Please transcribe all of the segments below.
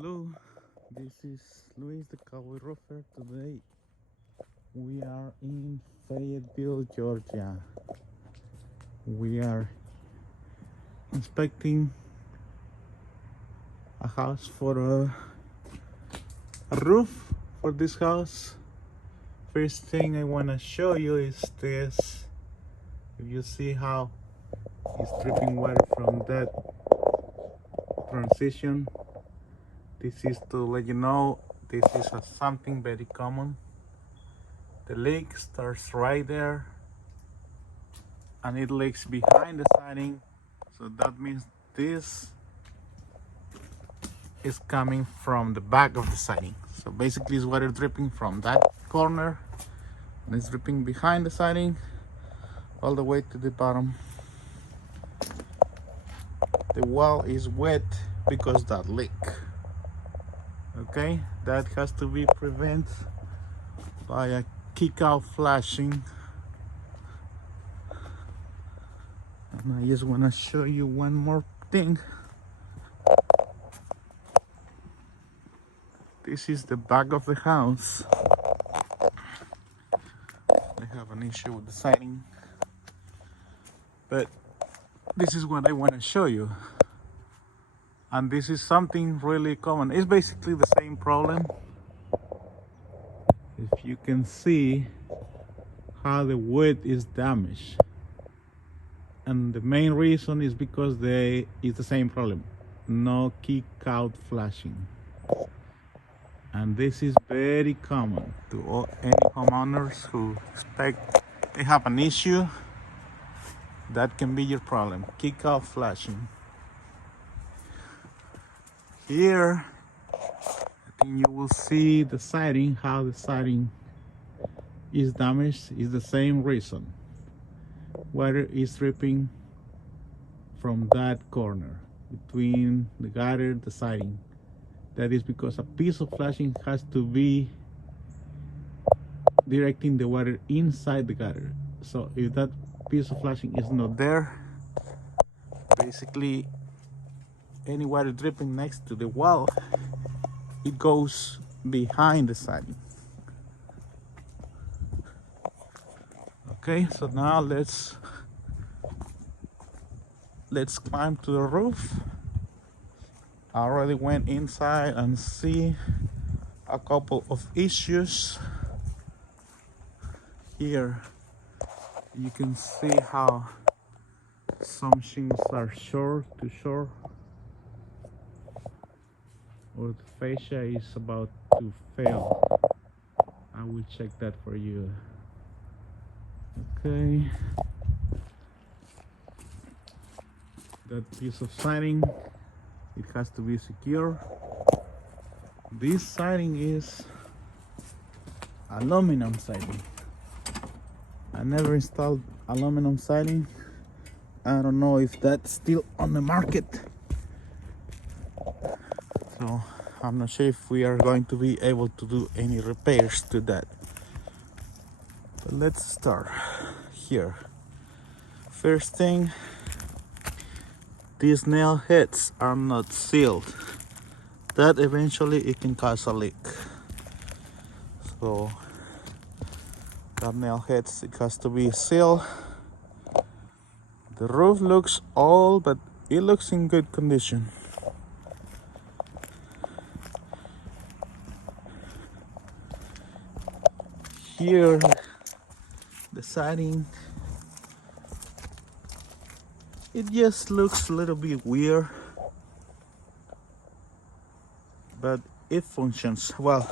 Hello, this is Luis the Cowboy Roofer. Today we are in Fayetteville, Georgia. We are inspecting a house for a roof for this house. First thing I want to show you is this. If you see how it's dripping water from that transition, this is to let you know this is something very common. The leak starts right there and it leaks behind the siding, so that means this is coming from the back of the siding. So basically it's water dripping from that corner and it's dripping behind the siding all the way to the bottom. The wall is wet because that leak. Okay, that has to be prevented by a kick out flashing. And I just want to show you one more thing. This is the back of the house. I have an issue with the siding, but this is what I want to show you. And this is something really common. It's basically the same problem. If you can see how the wood is damaged. And the main reason is because it's the same problem. No kick out flashing. And this is very common to any homeowners who expect they have an issue. That can be your problem. Kick out flashing. Here, I think you will see the siding, how the siding is damaged is the same reason. Water is dripping from that corner between the gutter and the siding. That is because a piece of flashing has to be directing the water inside the gutter. So if that piece of flashing is not there, basically any water dripping next to the wall, it goes behind the siding. Okay, so now let's climb to the roof. I already went inside and see a couple of issues. Here you can see how some shingles are too short, or the fascia is about to fail. I will check that for you. Okay, that piece of siding, it has to be secure. This siding is aluminum siding. I never installed aluminum siding. I don't know if that's still on the market, so I'm not sure if we are going to be able to do any repairs to that. But let's start here. First thing, these nail heads are not sealed. That eventually it can cause a leak. So that nail heads, it has to be sealed. The roof looks old, but it looks in good condition. Here, the siding, it just looks a little bit weird, but it functions well.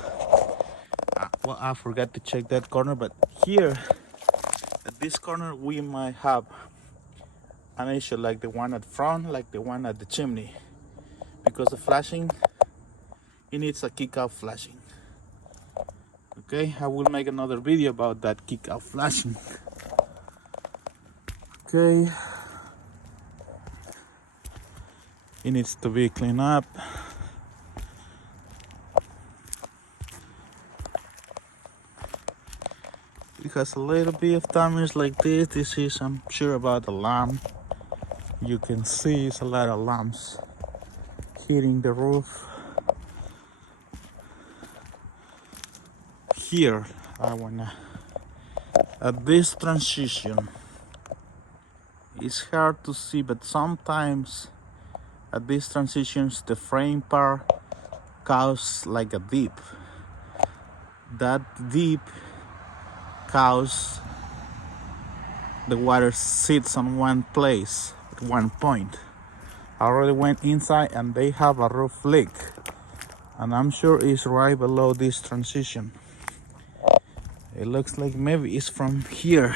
I forgot to check that corner, but here at this corner we might have an issue like the one at front, like the one at the chimney, because the flashing, it needs a kick out flashing. Okay, I will make another video about that kick out flashing. Okay, it needs to be cleaned up. It has a little bit of damage like this. This is, I'm sure, about the lamp. You can see it's a lot of lamps hitting the roof. here I wanna at this transition. It's hard to see, but sometimes at these transitions the frame part causes like a dip. That dip causes the water sits on one place at one point. I already went inside and they have a roof leak, and I'm sure it's right below this transition. It looks like maybe it's from here.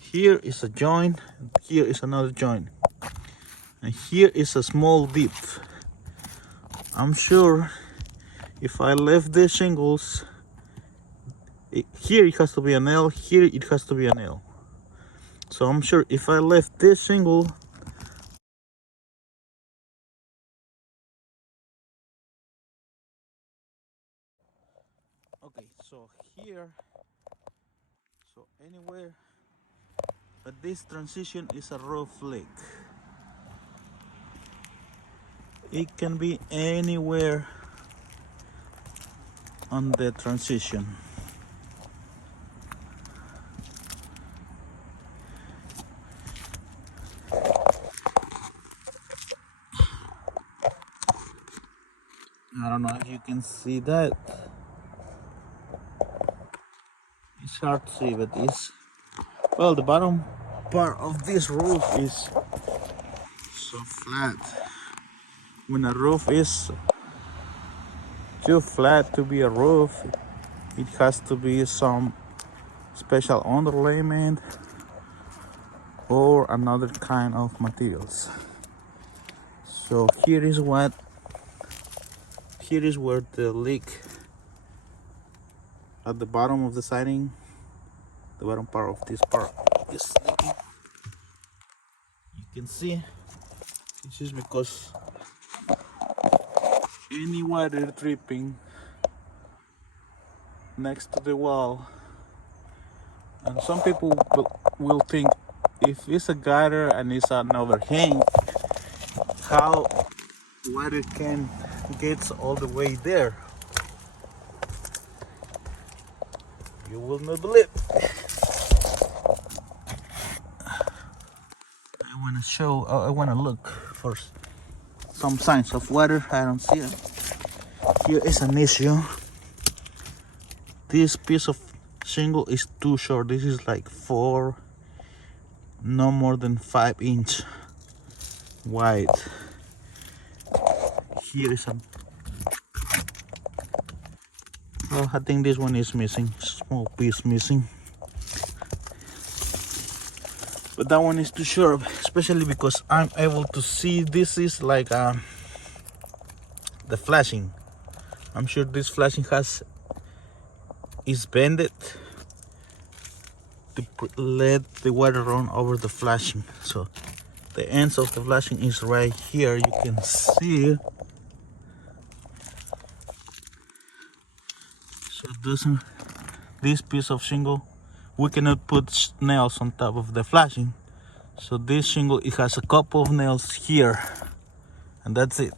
Here is a joint, here is another joint, and here is a small dip. I'm sure if I left the shingles, here it has to be an L, here it has to be an L. So I'm sure if I left this shingle, okay, so here, so anywhere, but this transition is a roof leak. It can be anywhere on the transition. I don't know if you can see that. It's hard to see, but it's, well, the bottom part of this roof is so flat. When a roof is too flat to be a roof, it has to be some special underlayment or another kind of materials. So here is where the leak at the bottom of the siding, the bottom part of this part is leaking. You can see this is because any water dripping next to the wall, and some people will think if it's a gutter and it's an overhang, how water can get all the way there. You will not believe. I want to look for some signs of water. I don't see it. Here is an issue. This piece of shingle is too short. This is like no more than 5 inch wide. Here is a, well, I think this one is missing, small piece missing, but that one is too short, especially because I'm able to see this is like the flashing. I'm sure this flashing is bended to let the water run over the flashing. So the ends of the flashing is right here. You can see. So this piece of shingle, we cannot put nails on top of the flashing. So this shingle, it has a couple of nails here, and that's it.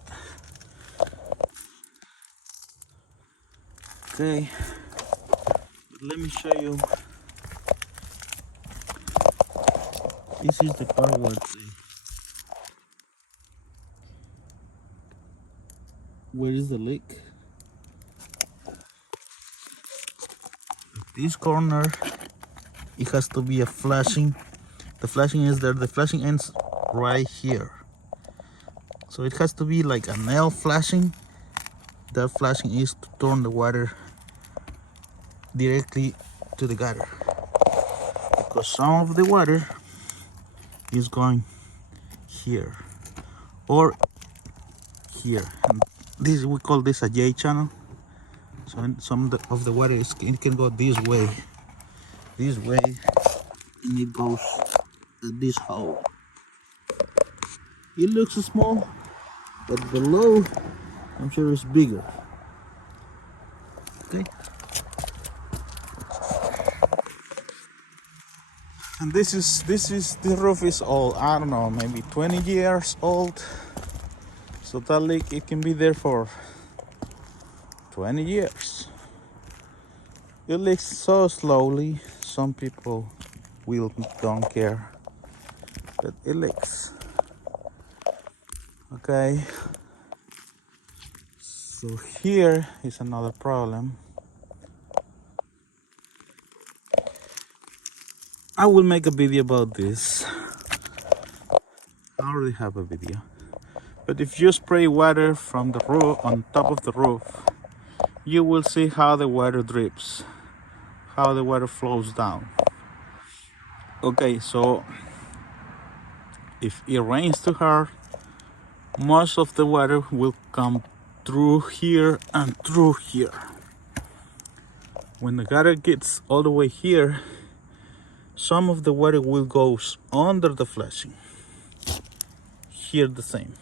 Okay, but let me show you. This is the part where is the leak? This corner, it has to be a flashing. The flashing is there. The flashing ends right here. So it has to be like a nail flashing. That flashing is to turn the water directly to the gutter, because some of the water is going here or here, and this, we call this a J channel. So some of the water it can go this way, and it goes at this hole. It looks small, but below I'm sure it's bigger. Okay, and the roof is old. I don't know, maybe 20 years old. So that leak, it can be there for 20 years. It leaks so slowly, some people will don't care, but it leaks. Okay, so here is another problem. I will make a video about this. I already have a video. But if you spray water from the roof on top of the roof, you will see how the water drips, how the water flows down. Okay, so if it rains too hard, most of the water will come through here and through here. When the gutter gets all the way here, some of the water will go under the flashing. Here the same.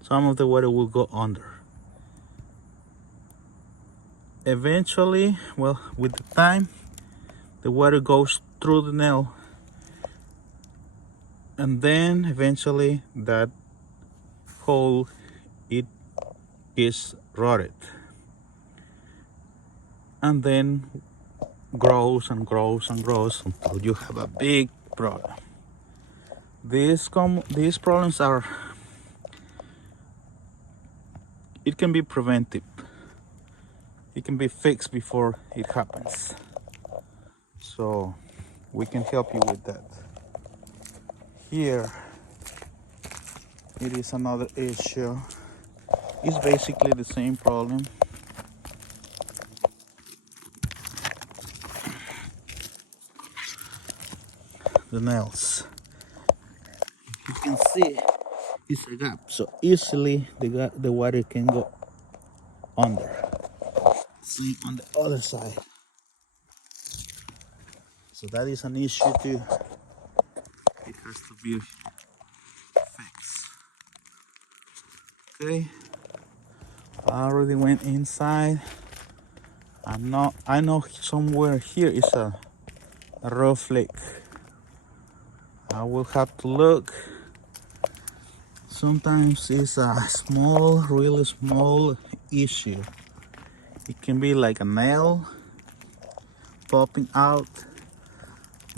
Some of the water will go under. Eventually, well, with the time, the water goes through the nail, and then eventually that hole, it is rotted, and then grows and grows and grows until you have a big problem. These problems are, it can be prevented. It can be fixed before it happens. So we can help you with that. Here, it is another issue. It's basically the same problem. The nails. You can see it's a gap, so easily the water can go under. Same on the other side. So that is an issue too. It has to be fixed. Okay. I already went inside. I know somewhere here is a roof leak. I will have to look. Sometimes it's a small, really small issue. It can be like a nail popping out.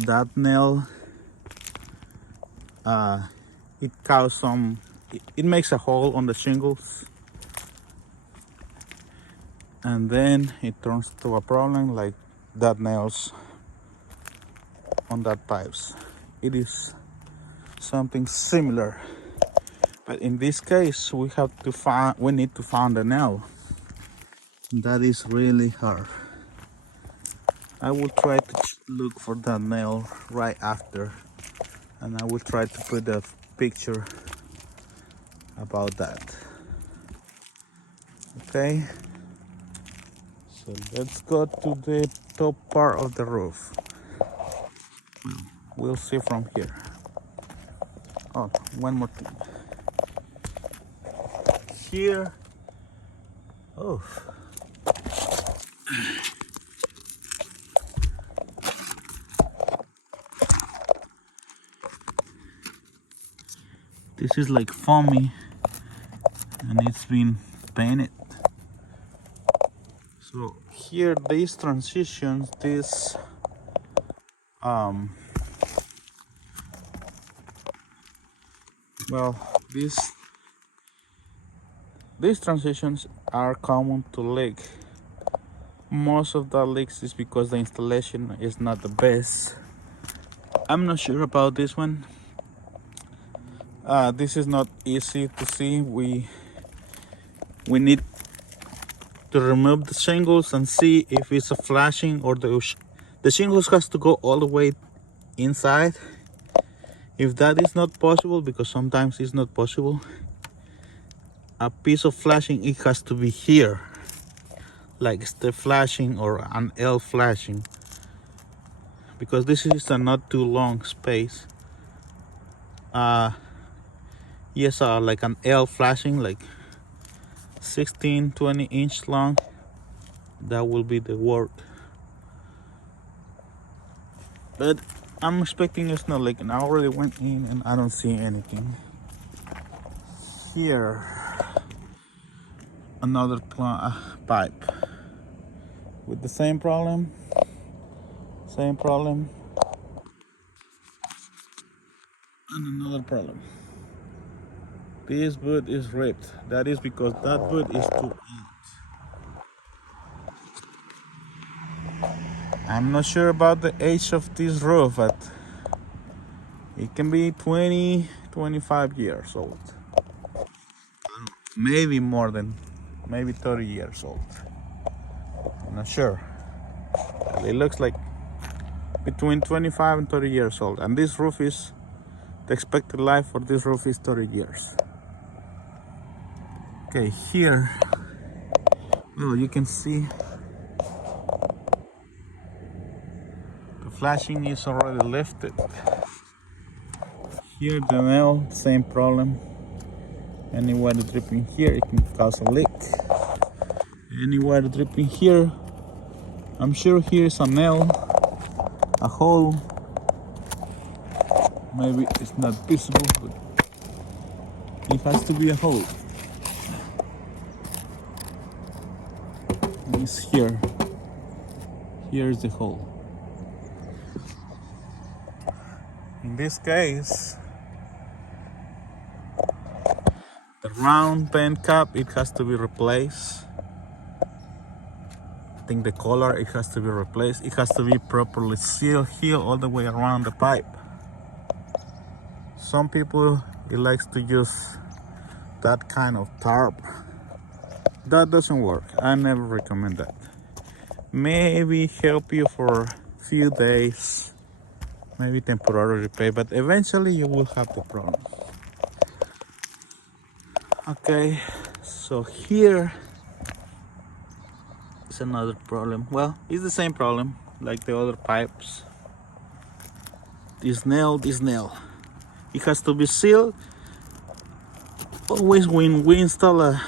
That nail, it causes some, it makes a hole on the shingles, and then it turns to a problem like that nails on that pipes. It is something similar, but in this case we need to find the nail. That is really hard. I will try to look for that nail right after, and I will try to put a picture about that. Okay, so let's go to the top part of the roof. We'll see from here. Oh, one more thing. Here, oh, this is like foamy, and it's been painted. So here, these transitions, these transitions are common to leak. Most of the leaks is because the installation is not the best. I'm not sure about this one. This is not easy to see. We need to remove the shingles and see if it's a flashing, or the shingles has to go all the way inside. If that is not possible, because sometimes it's not possible, a piece of flashing, it has to be here, like step flashing or an L flashing, because this is a not too long space. Yes, like an L flashing, like 16-20 inch long, that will be the word. But I'm expecting it's not leaking. I already went in and I don't see anything. Here, another pipe with the same problem, and another problem. This boot is ripped. That is because that boot is too old. I'm not sure about the age of this roof, but it can be 20, 25 years old. Maybe more than, maybe 30 years old. I'm not sure. It looks like between 25 and 30 years old. And this roof is, the expected life for this roof is 30 years. Okay, here, well, you can see the flashing is already lifted. Here the nail, same problem. Any water dripping here, it can cause a leak. Any water dripping here, I'm sure here is a nail, a hole. Maybe it's not visible, but it has to be a hole. It's here. Here's the hole. In this case, the round pen cap, it has to be replaced. I think the collar, it has to be replaced. It has to be properly sealed here all the way around the pipe. Some people, it likes to use that kind of tarp. That doesn't work. I never recommend that. Maybe help you for a few days, maybe temporary repair, but eventually you will have the problem. Okay, so here is another problem. Well, it's the same problem like the other pipes. This nail, it has to be sealed. Always when we install a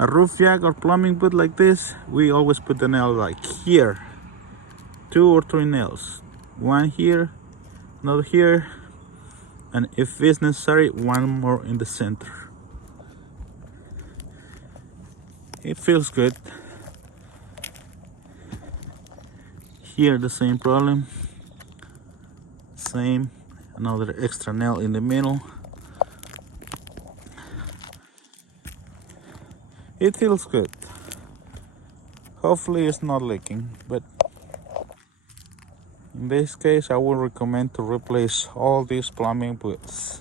roof jack or plumbing boot like this, we always put the nail like here. 2 or 3 nails. One here, another here, and if it's necessary, one more in the center. It feels good. Here the same problem. Same, another extra nail in the middle. It feels good. Hopefully it's not leaking, but in this case I would recommend to replace all these plumbing boots.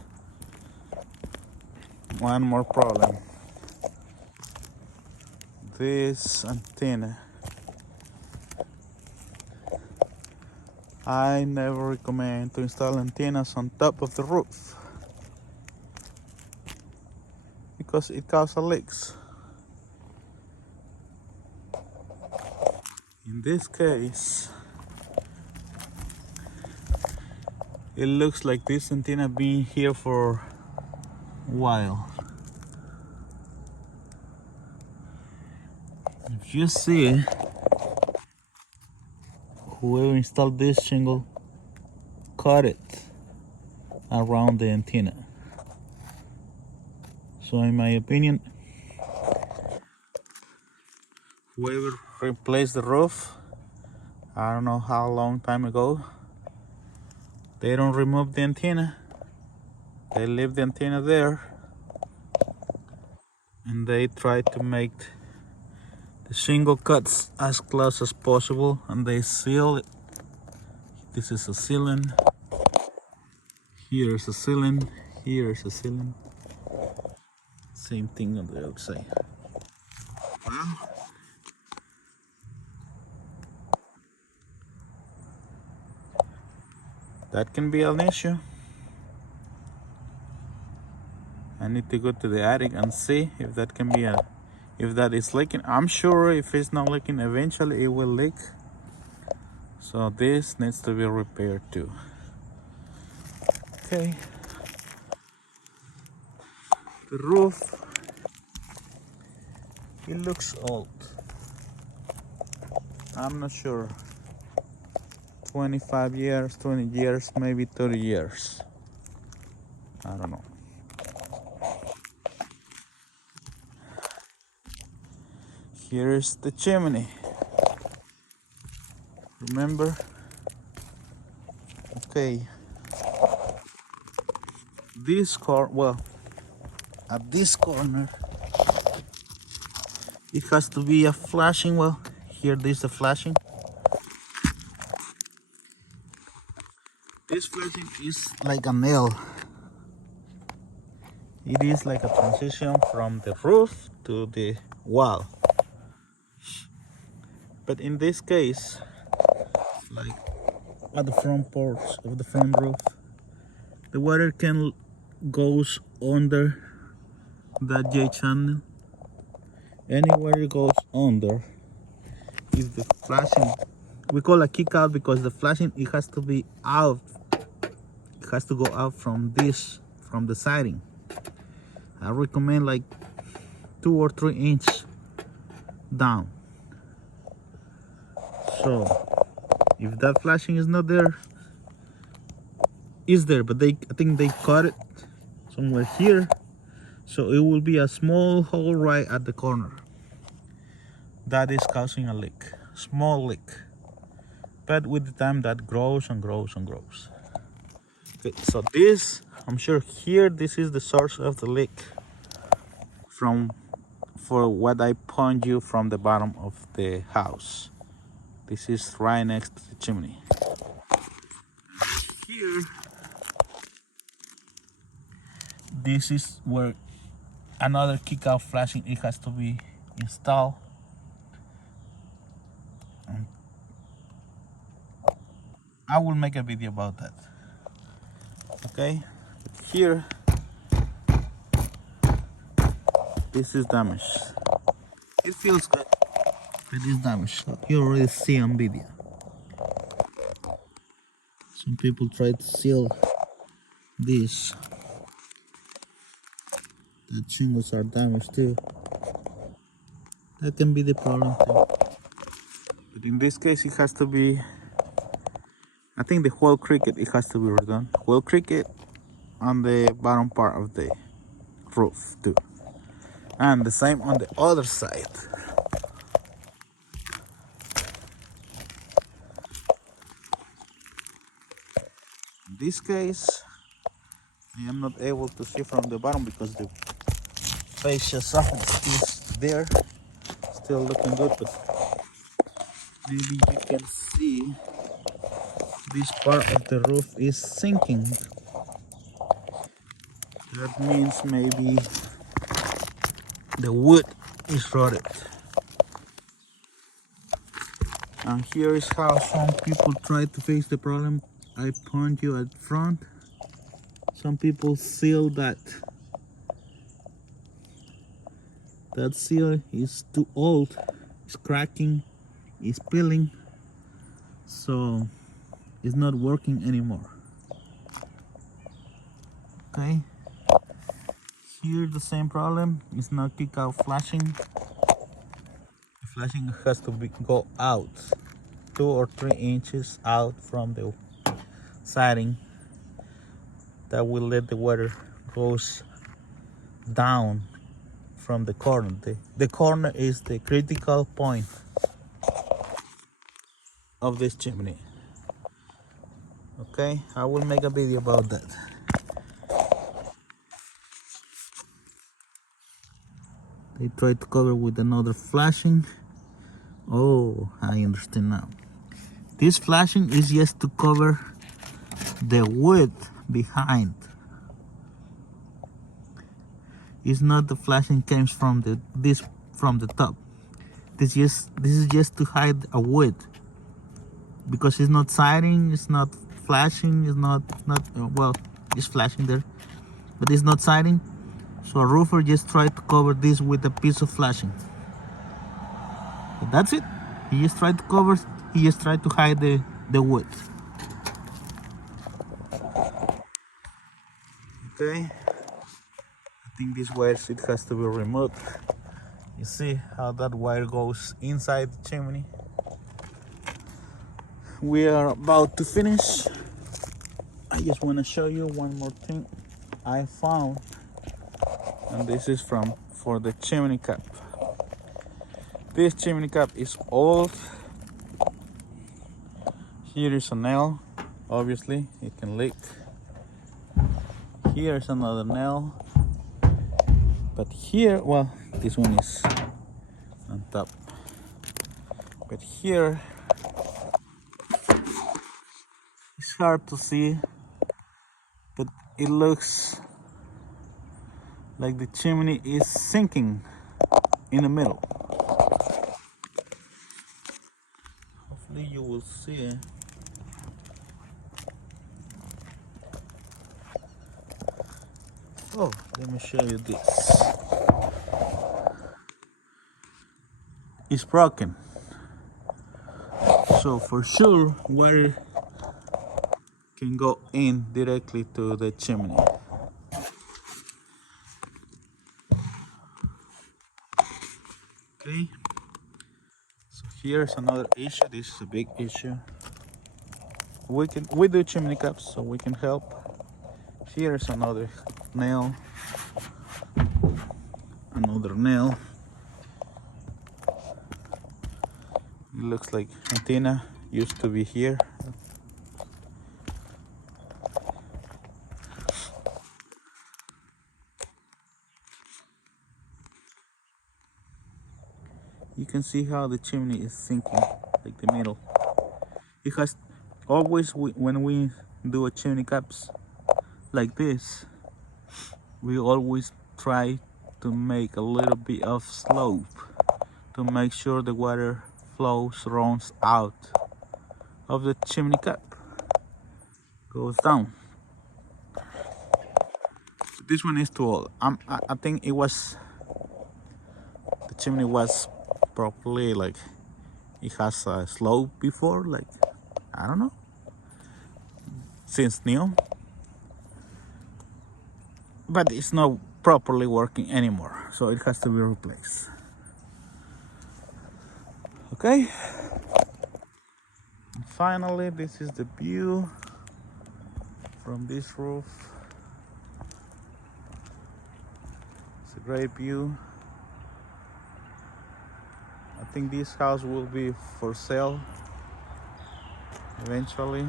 One more problem. This antenna. I never recommend to install antennas on top of the roof because it causes leaks. In this case, it looks like this antenna been here for a while. If you see, whoever installed this shingle cut it around the antenna. So in my opinion, whoever replaced the roof, I don't know how long time ago, they don't remove the antenna. They leave the antenna there and they try to make the shingle cuts as close as possible, and they seal it. This is a sealant. Here's a sealant. Here's a sealant. Same thing on the outside. Well, that can be an issue. I need to go to the attic and see if that can be if that is leaking. I'm sure if it's not leaking, eventually it will leak. So this needs to be repaired too. Okay. The roof, it looks old. I'm not sure. 25 years, 20 years, maybe 30 years. I don't know. Here's the chimney. Remember? Okay. At this corner, it has to be a flashing. Well, here this is a flashing. This flashing is like a nail. It is like a transition from the roof to the wall. But in this case, like at the front porch of the front roof, the water can goes under that J channel. Anywhere it goes under, if the flashing, we call a kick out because the flashing, it has to be out. It has to go out from the siding. I recommend like 2 or 3 inches down. So if that flashing is not there, is there, but I think they cut it somewhere here, so it will be a small hole right at the corner. That is causing a leak, small leak, but with the time that grows and grows and grows. Okay, so this, I'm sure here, this is the source of the leak for what I point you from the bottom of the house. This is right next to the chimney. Here, this is where another kick out flashing, it has to be installed. I will make a video about that. Okay, but here, this is damaged. It feels good, but it's damaged. You already see on video. Some people try to seal this. The shingles are damaged too. That can be the problem too. But in this case, it has to be, I think the whole cricket, it has to be redone. Whole cricket on the bottom part of the roof too. And the same on the other side. In this case, I am not able to see from the bottom because the fascia soffit is there, still looking good, but maybe you can see this part of the roof is sinking. That means maybe the wood is rotted. And here is how some people try to face the problem. I point you at front. Some people seal that seal is too old, it's cracking, it's peeling, so it's not working anymore. Okay, here the same problem. It's not kick out flashing. The flashing has to go out 2 or 3 inches out from the siding. That will let the water goes down from the corner. The corner is the critical point of this chimney. Okay, I will make a video about that. They try to cover with another flashing. Oh, I understand now. This flashing is just to cover the wood behind. It's not the flashing comes from the top. This is just to hide a wood, because it's not siding, it's not flashing, it's not well, it's flashing there, but it's not siding. So a roofer just tried to cover this with a piece of flashing. But that's it. He just tried to cover. He just tried to hide the wood. Okay. I think this wire, it has to be removed. You see how that wire goes inside the chimney. We are about to finish. I just want to show you one more thing I found, and this is for the chimney cap. This chimney cap is old. Here is a nail, obviously it can leak. Here's another nail, but here, well, this one is on top, but here it's hard to see, but it looks like the chimney is sinking in the middle. Hopefully you will see it. Oh, let me show you this. It's broken, so for sure water can go in directly to the chimney. Okay, so here's another issue. This is a big issue. We do chimney caps, so we can help. Here's another nail, another nail. It looks like antenna used to be here. You can see how the chimney is sinking, like the middle. It has always, when we do a chimney caps like this, we always try to make a little bit of slope to make sure the water runs out of the chimney cap, goes down. So this one is too old. I think the chimney was properly, like, it has a slope before, like, I don't know, since new, but it's not properly working anymore, so it has to be replaced. Okay, and finally, this is the view from this roof. It's a great view. I think this house will be for sale eventually.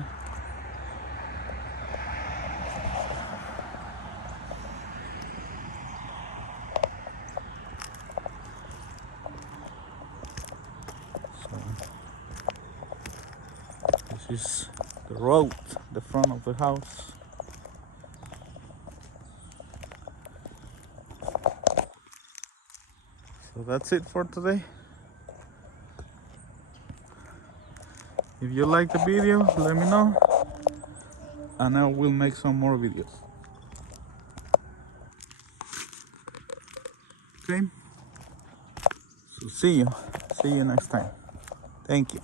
So this is the road, the front of the house. So that's it for today. If you like the video, let me know, and I will make some more videos. Okay, so see you next time. Thank you.